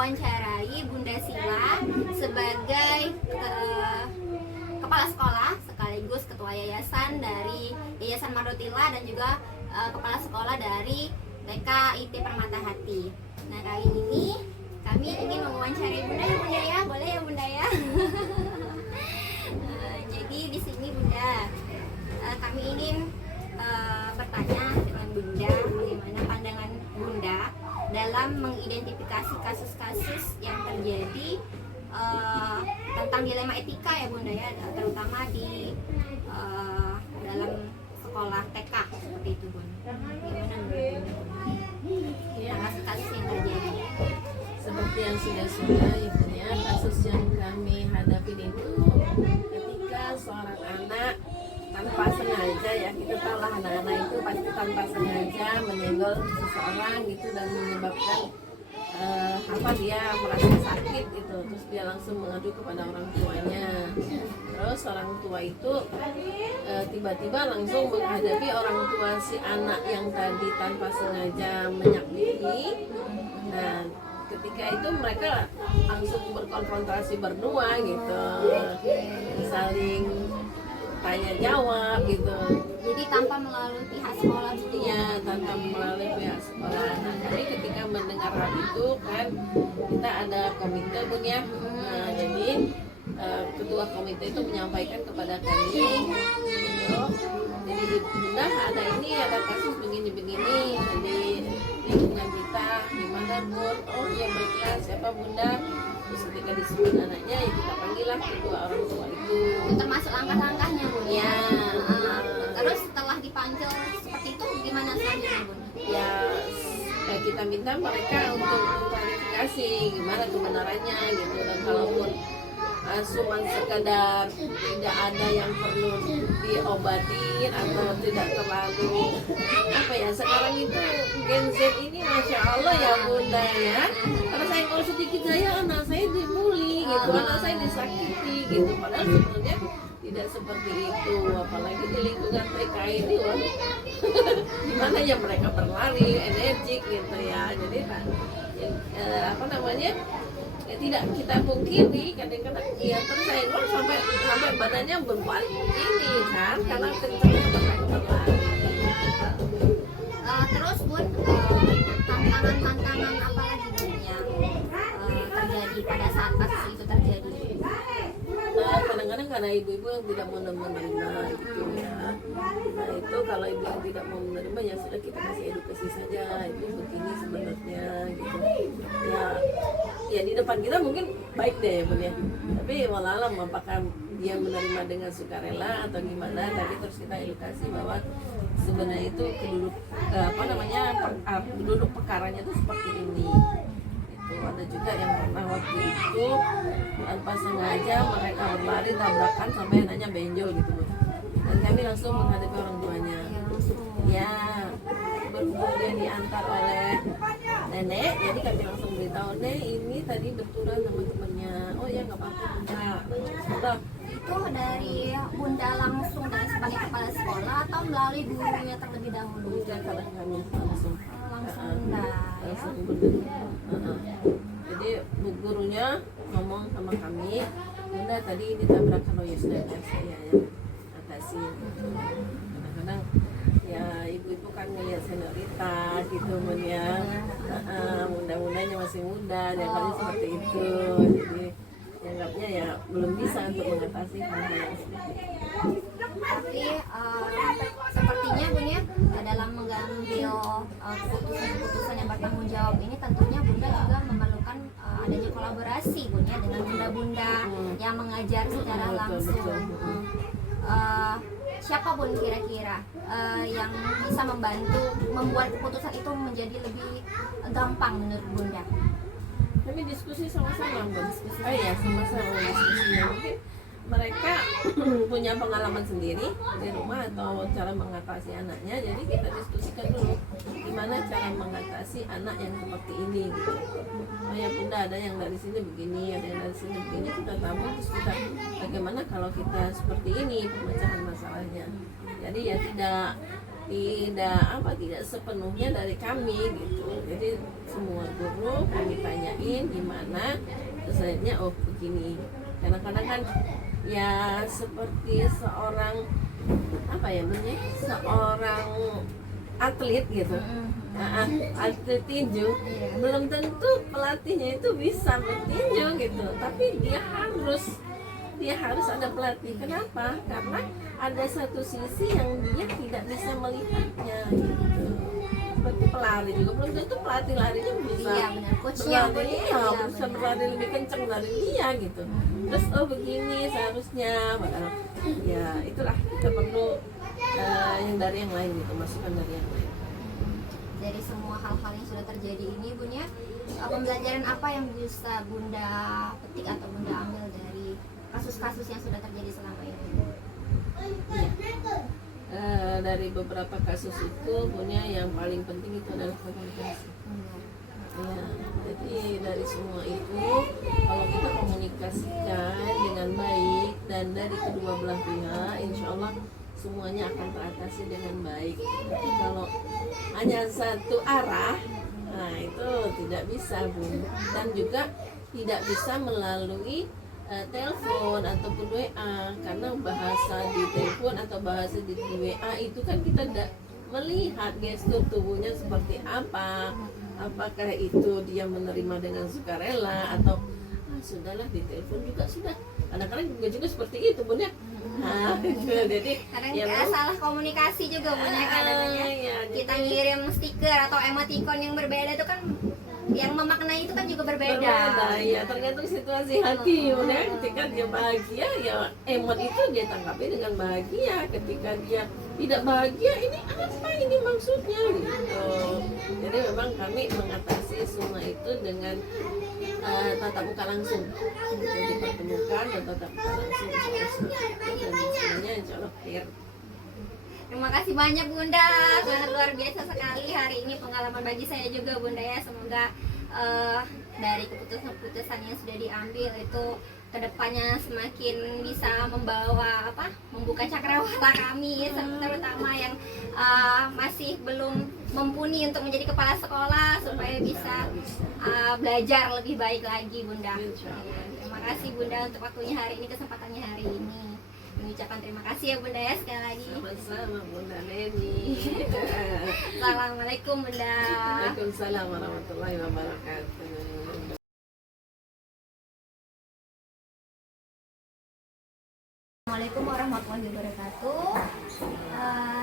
mewawancarai Bunda Sila sebagai kepala sekolah sekaligus ketua yayasan dari Yayasan Mardotila dan juga kepala sekolah dari TK IT Permata Hati. Nah, kali ini kami ingin mewawancarai Bunda ya, boleh ya Bunda ya. Jadi di sini Bunda, kami ingin bertanya dengan Bunda bagaimana pandangan Bunda dalam mengidentifikasi kasus-kasus yang terjadi tentang dilema etika ya Bunda ya, terutama di dalam sekolah TK seperti itu Bunda. Gimana menurut Bunda? Kasus-kasus yang terjadi. Seperti yang sudah ya Bunda ya, kasus yang kami hadapi itu ketika seorang anak tanpa sengaja, ya kita tahu lah anak-anak itu pasti tanpa sengaja menyenggol seseorang gitu dan menyebabkan dia merasa sakit gitu, terus dia langsung mengadu kepada orang tuanya. Terus orang tua itu tiba-tiba langsung menghadapi orang tua si anak yang tadi tanpa sengaja menyakiti. Dan ketika itu mereka langsung berkonfrontasi berdua gitu, saling tanya jawab gitu. Jadi tanpa melalui pihak sekolah gitu ya, tanpa melalui pihak sekolah. Nah, jadi ketika mendengar hal itu kan kita ada komite Bun ya. Nah, jadi ketua komite itu menyampaikan kepada kami gitu. Jadi Bunda ada kasus begini-begini di lingkungan kita, gimana Bun? Oh ya baiklah, siapa Bunda? Terus ketika disebut anaknya ya kita panggillah kedua orang tua itu. Termasuk langkah-langkahnya Bun ya. Terus setelah dipanggil seperti itu gimana selanjutnya Bun? Ya kita minta mereka untuk klarifikasi gimana kebenarannya gitu, dan kalaupun cuma sekadar tidak ada yang perlu diobatin atau tidak terlalu sekarang itu Gen Z ini Masya Allah ya Bunda ya, karena saya kalau sedikit saya anak saya dibully gitu, anak saya disakiti gitu, padahal sebenarnya tidak seperti itu, apalagi di lingkungan TK ini gimana ya mereka berlari energik gitu ya. Jadi ya tidak kita pungkiri kadang-kadang ya tersenggol sampai badannya berbalik begini kan, karena kencangnya mereka berlari. Terus Bun, tantangan apa lagi Bun yang terjadi pada saat kasus itu terjadi? Kadang-kadang karena ibu-ibu yang tidak mau menerima gitu ya. Nah itu kalau ibu yang tidak mau menerima ya sudah, kita kasih edukasi saja, itu begini sebenarnya gitu ya di depan kita mungkin baik deh ya Bun ya, tapi walaupun apakah dia menerima dengan sukarela atau gimana, tapi terus kita edukasi bahwa sebenarnya itu duduk perkaranya itu seperti ini. Ada juga yang pernah waktu itu tanpa sengaja mereka berlari tabrakan sampai anaknya benjol gitu Bu. Dan kami langsung menghadapi orang tuanya. Ya, berhubung dia diantar oleh nenek, jadi kami langsung beritahu, Nek ini tadi benturan sama temennya. Oh ya nggak apa-apa Bunda. Sudah. Itu dari Bunda langsung dari sebagai kepala sekolah atau melalui gurunya terlebih dahulu? Kadang kami langsung Bunda. Langsung Bunda. Jadi bu gurunya ngomong sama kami, Bunda tadi ini tabrakan, oh ya sudah saya ya atasi. Kadang-kadang ya ibu-ibu kan ngeliat senioritas gitu Bun ya, muda-mudanya masih muda, dianggapnya seperti itu, jadi dianggapnya ya belum bisa untuk mengatasi hal-hal yang seperti itu. Tapi sepertinya Bun ya, dalam mengambil keputusan yang bertanggung jawab ini tentunya Bunda juga memerlukan adanya kolaborasi Bun ya dengan bunda-bunda yang mengajar secara langsung. Siapa Bun kira-kira yang bisa membantu membuat keputusan itu menjadi lebih gampang menurut Bunda? Kami diskusi sama-sama Bun. Sama-sama diskusinya. Mungkin mereka punya pengalaman sendiri di rumah atau cara mengatasi anaknya, jadi kita diskusikan dulu gimana cara mengatasi anak yang seperti ini gitu. Oh ya Bunda, ada yang dari sini begini, ada yang dari sini begini, kita tahu terus kita bagaimana kalau kita seperti ini pemecahan masalahnya. Jadi ya tidak tidak sepenuhnya dari kami gitu. Jadi semua guru kami tanyain gimana, terus akhirnya oh begini. Kadang-kadang kan ya seperti seorang apa ya namanya, seorang atlet gitu. Atlet tinju belum tentu pelatihnya itu bisa bertinju gitu, tapi dia harus ada pelatih. Kenapa? Karena ada satu sisi yang dia tidak bisa melihatnya gitu. Seperti pelari juga belum tentu pelatih larinya bisa Iya benar, coachnya berlari, bisa berlari lebih kencang dari dia gitu. Terus oh begini seharusnya, padahal ya itulah kita perlu yang dari yang lain gitu, masukan dari yang lain. Dari semua hal-hal yang sudah terjadi ini Bun ya, pembelajaran apa yang bisa Bunda petik atau Bunda ambil dari kasus-kasus yang sudah terjadi selama ini? Dari beberapa kasus itu punya yang paling penting itu adalah komunikasi. Ya, jadi dari semua itu kalau kita komunikasikan dengan baik dan dari kedua belah pihak, insya Allah semuanya akan teratasi dengan baik. Tapi kalau hanya satu arah, nah itu tidak bisa, Bun. Dan juga tidak bisa melalui telepon ataupun WA, karena bahasa di telepon atau bahasa di WA itu kan kita tidak melihat gestur tubuhnya seperti apa, apakah itu dia menerima dengan sukarela atau sudahlah di telepon juga sudah. Kadang-kadang juga seperti itu, Bun ya. Nah, jadi Kadang ya salah komunikasi juga Bun ya kadang-kadang. ya, Kita ngirim stiker atau emoticon yang berbeda itu kan, yang memaknai itu kan juga berbeda. ya tergantung situasi hati. Udah ketika dia bahagia ya emot itu dia tanggapi dengan bahagia. Ketika dia tidak bahagia, ini apa ini maksudnya gitu. Jadi memang kami mengatasi semua itu dengan tatap muka langsung. Jadi dipertemukan dan tatap muka langsung, dan semuanya insya Allah clear. Terima kasih banyak Bunda, sangat luar biasa sekali hari ini pengalaman bagi saya juga Bunda ya. Semoga dari keputusan-keputusan yang sudah diambil itu kedepannya semakin bisa membuka cakrawala kami, terutama yang masih belum mumpuni untuk menjadi kepala sekolah, supaya bisa belajar lebih baik lagi Bunda. Terima kasih Bunda untuk waktunya hari ini, kesempatannya hari ini. Mengucapkan terima kasih ya Bunda ya sekali lagi. Sama-sama Bunda Leni. Assalamualaikum Bunda. Waalaikumsalam warahmatullahi wabarakatuh. Assalamualaikum warahmatullahi wabarakatuh.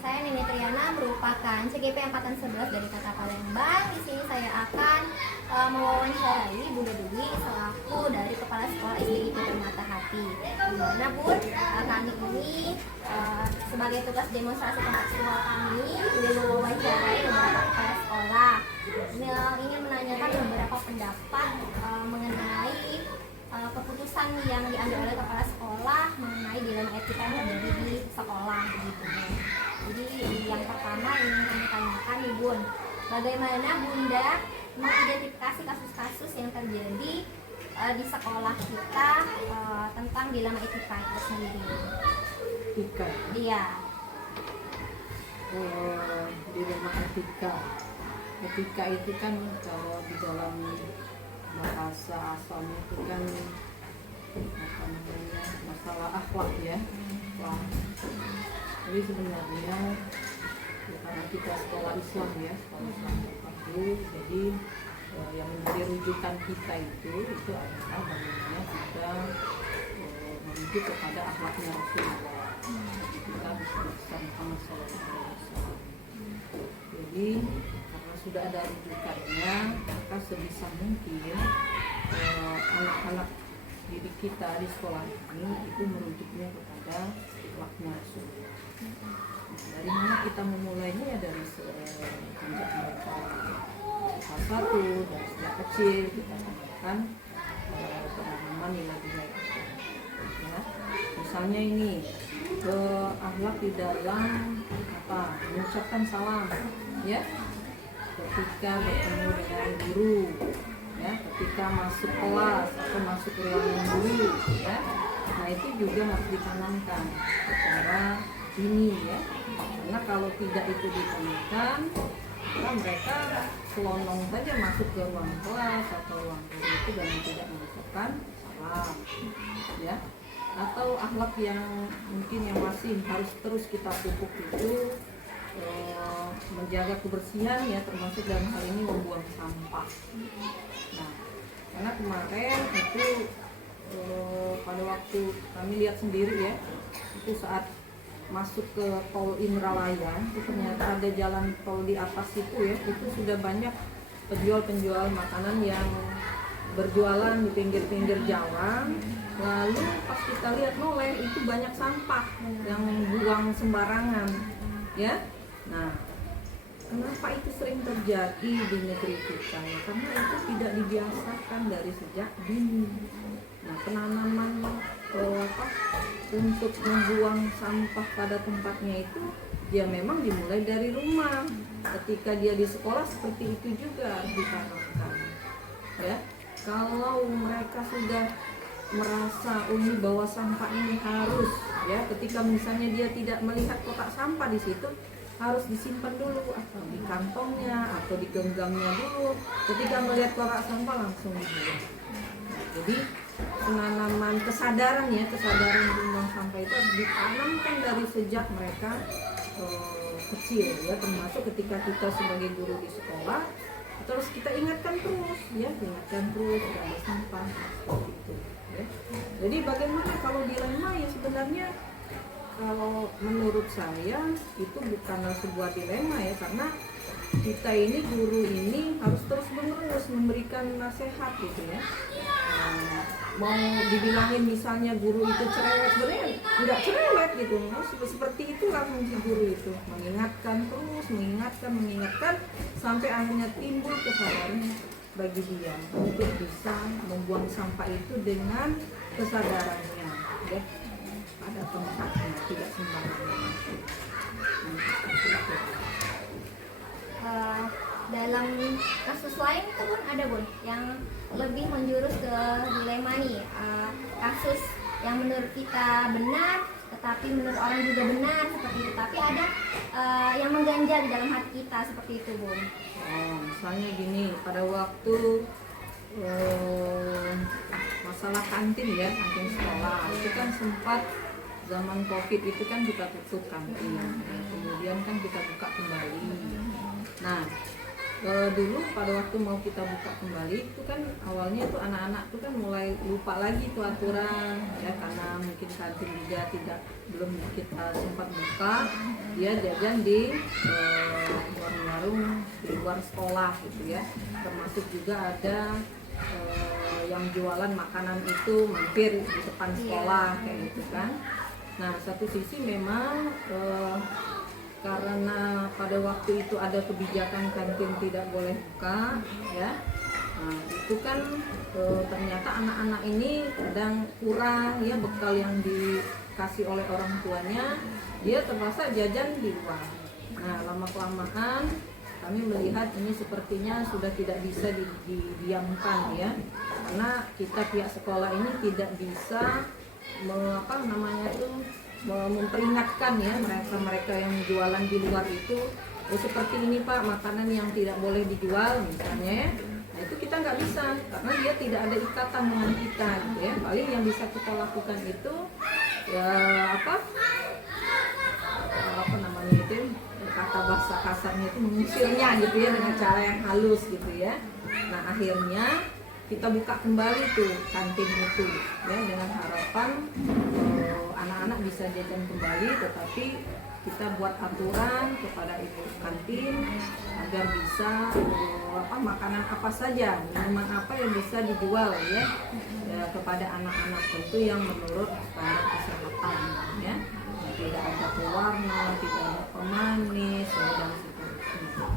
Saya Nini Triana, merupakan CGP Angkatan 11 dari Kota Palembang. Di sini saya akan mewawancarai Bunda Dewi selaku dari Kepala Sekolah SDIP Permata Hati. Dimana Bun, kami ini sebagai tugas demonstrasi kontekstual kami ingin mewawancarai beberapa kepala sekolah. Ingin menanyakan beberapa pendapat mengenai keputusan yang diambil oleh kepala sekolah mengenai dilema etika yang terjadi di sekolah gitu. Jadi yang pertama ingin kami tanyakan nih Bun, bagaimana Bunda mengidentifikasi kasus-kasus yang terjadi di sekolah kita tentang dilema etika itu sendiri? Etika. Iya. Dilema etika. Etika itu kan kalau di dalam bahasa asalnya itu kan apa namanya, masalah akhlak ya. Jadi sebenarnya karena kita sekolah Islam ya, sekolah Islam itu, jadi yang menjadi rujukan kita itu adalah bagaimana kita merujuk kepada akhlaknya Rasulullah. Jadi kita bisa bersama Rasulullah. Jadi karena sudah ada rujukannya, maka sebisa mungkin anak-anak didik kita di sekolah ini itu merujuknya kepada akhlaknya Rasulullah. Dari mana kita memulainya ya dari sejak mereka kelas 1, dari sejak kecil kita tanamkan penanaman nilai-nilai ya. Misalnya ini akhlak di dalam mengucapkan salam ya, ketika bertemu dengan guru ya, ketika masuk kelas atau masuk ruangan guru ya. Nah itu juga harus ditanamkan secara dini ya, karena kalau tidak itu ditemukan maka mereka selonong saja masuk ke ruang kelas atau ruang guru itu dengan tidak mengucapkan salam ya, atau akhlak yang mungkin yang masih harus terus kita pupuk itu menjaga kebersihan ya, termasuk dalam hal ini membuang sampah. Nah, karena kemarin itu pada waktu kami lihat sendiri ya, itu saat masuk ke tol Indralaya itu ternyata ada jalan tol di atas itu ya, itu sudah banyak penjual-penjual makanan yang berjualan di pinggir-pinggir jalan. Lalu pas kita lihat noleh itu banyak sampah yang buang sembarangan ya. Nah, kenapa itu sering terjadi di negeri kita ya? Karena itu tidak dibiasakan dari sejak dini. Nah, penanaman untuk membuang sampah pada tempatnya itu ya memang dimulai dari rumah. Ketika dia di sekolah seperti itu juga harus ditanamkan ya. Kalau mereka sudah merasa bahwa sampah ini harus ya, ketika misalnya dia tidak melihat kotak sampah di situ, harus disimpan dulu atau di kantongnya atau di genggamnya dulu. Ketika melihat kotak sampah langsung dibuang. Jadi penanaman kesadaran ya, kesadaran membuang sampah itu harus ditanamkan dari sejak mereka kecil ya, termasuk ketika kita sebagai guru di sekolah terus kita ingatkan terus ya, ingatkan terus ada sampah seperti itu ya. Jadi bagaimana kalau dilema ya, sebenarnya kalau menurut saya itu bukanlah sebuah dilema ya, karena kita ini guru ini harus terus menerus memberikan nasihat gitu ya. Mau dibilangin misalnya guru itu cerewet, sebenarnya nggak cerewet gitu, seperti itulah fungsi guru itu, mengingatkan terus, mengingatkan sampai akhirnya timbul kesadaran bagi dia untuk bisa membuang sampah itu dengan kesadarannya ya, pada tempatnya, tidak sembarangan. Dalam kasus lain itu pun ada Bun yang lebih menjurus ke dilema nih, kasus yang menurut kita benar tetapi menurut orang juga benar seperti itu, tapi ada yang mengganjal di dalam hati kita seperti itu Bun. Misalnya gini, pada waktu masalah kantin ya, kantin sekolah itu kan sempat zaman COVID itu kan kita tutup kantin, kemudian kan kita buka kembali. Nah, dulu pada waktu mau kita buka kembali itu kan awalnya itu anak-anak itu kan mulai lupa lagi itu aturan ya, karena mungkin kantin juga belum kita sempat buka, dia jajan di warung-warung di luar sekolah gitu ya, termasuk juga ada yang jualan makanan itu mampir di depan sekolah kayak gitu kan. Nah, satu sisi memang karena pada waktu itu ada kebijakan kantin tidak boleh buka ya, nah, itu kan ternyata anak-anak ini kadang kurang ya bekal yang dikasih oleh orang tuanya, dia terpaksa jajan di luar. Nah, lama-kelamaan kami melihat ini sepertinya sudah tidak bisa didiamkan ya, karena kita pihak sekolah ini tidak bisa memperingatkan ya mereka yang jualan di luar itu, seperti ini Pak, makanan yang tidak boleh dijual misalnya. Nah, itu kita nggak bisa karena dia tidak ada ikatan dengan kita gitu ya. Paling yang bisa kita lakukan itu ya kata bahasa kasarnya itu mengusirnya gitu ya, dengan cara yang halus gitu ya. Nah, akhirnya kita buka kembali tuh kantin itu ya, dengan harapan anak-anak bisa jajan kembali, tetapi kita buat aturan kepada ibu kantin agar bisa makanan apa saja, minuman apa yang bisa dijual ya, kepada anak-anak itu yang menurut standar kesehatan ya, tidak ada pewarna, tidak ada pemanis dan seterusnya.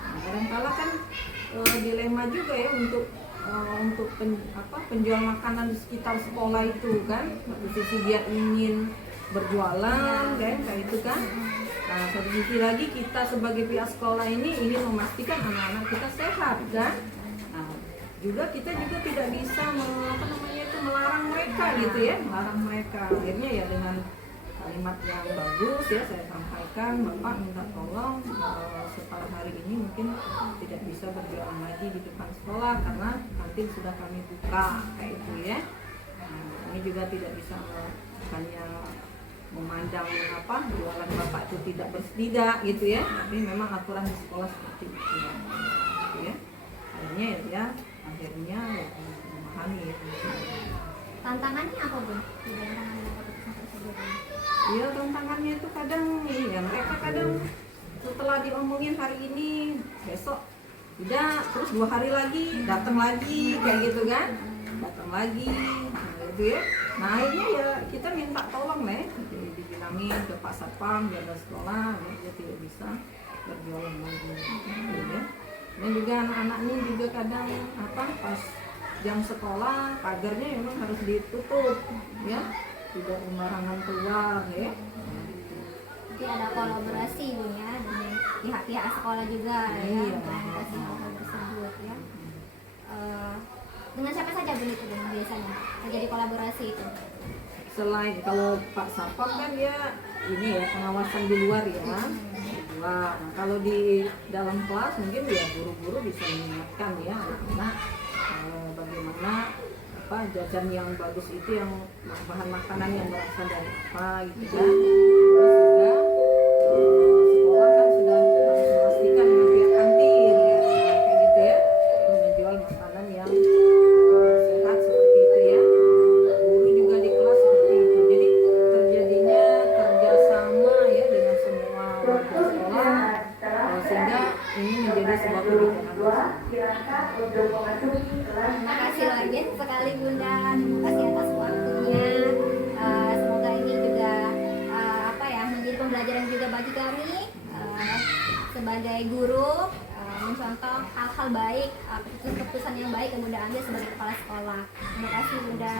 Nah, kadang-kala kan dilema juga ya untuk penjual makanan di sekitar sekolah itu kan, satu sisi dia ingin berjualan kan kayak itu kan. Nah, satu sisi lagi kita sebagai pihak sekolah ini ingin memastikan anak-anak kita sehat kan. Nah, kita juga tidak bisa melarang mereka gitu ya, melarang mereka. Akhirnya ya dengan kalimat yang bagus ya saya sampaikan, Bapak minta tolong setelah hari ini mungkin tidak bisa berjualan lagi di depan sekolah karena kantin sudah kami buka kayak itu ya. Ini juga tidak bisa hanya memandang apa jualan Bapak itu tidak gitu ya, tapi memang aturan di sekolah seperti itu ya, gitu ya. Akhirnya memahami ya. Tantangannya apa Bun? Di dalam mengambil keputusan tersebut? Iya, tantangannya itu kadang ya mereka kadang setelah diomongin hari ini besok udah terus 2 hari lagi datang lagi kayak gitu kan, datang lagi gitu ya. Nah akhirnya ya kita minta tolong dibilangin ke Pak Satpam jaga sekolah dia tidak bisa berjualan lagi gitu ya. Dan juga anak-anak ini juga kadang pas jam sekolah pagarnya memang harus ditutup ya, tidak sembarangan keluar ya. Jadi ada kolaborasi Bun ya dengan pihak-pihak sekolah juga ya Iya. implementasi hal tersebut ya. Dengan siapa saja Bun itu Bun biasanya terjadi kolaborasi itu? Selain kalau Pak Satpam kan dia ini ya pengawasan di luar ya, di luar. Nah, kalau di dalam kelas mungkin ya guru-guru bisa mengingatkan ya anak-anak bagaimana jajan yang bagus itu yang bahan makanan yang berasal dari apa gitu kan. Terus juga sekolah kan sudah harus memastikan dengan pihak kantin ya, kayak gitu ya, untuk menjual makanan yang sehat seperti itu ya. Guru juga di kelas seperti itu. Jadi terjadinya kerjasama ya dengan semua warga sekolah sehingga ini menjadi sebuah kebijakan bersama. Terima kasih luar biasa sekali Bunda, terima kasih atas waktunya. Semoga ini juga menjadi pembelajaran juga bagi kami sebagai guru, mencontoh hal-hal baik, keputusan-keputusan yang baik yang Bunda ambil sebagai kepala sekolah. Terima kasih Bunda.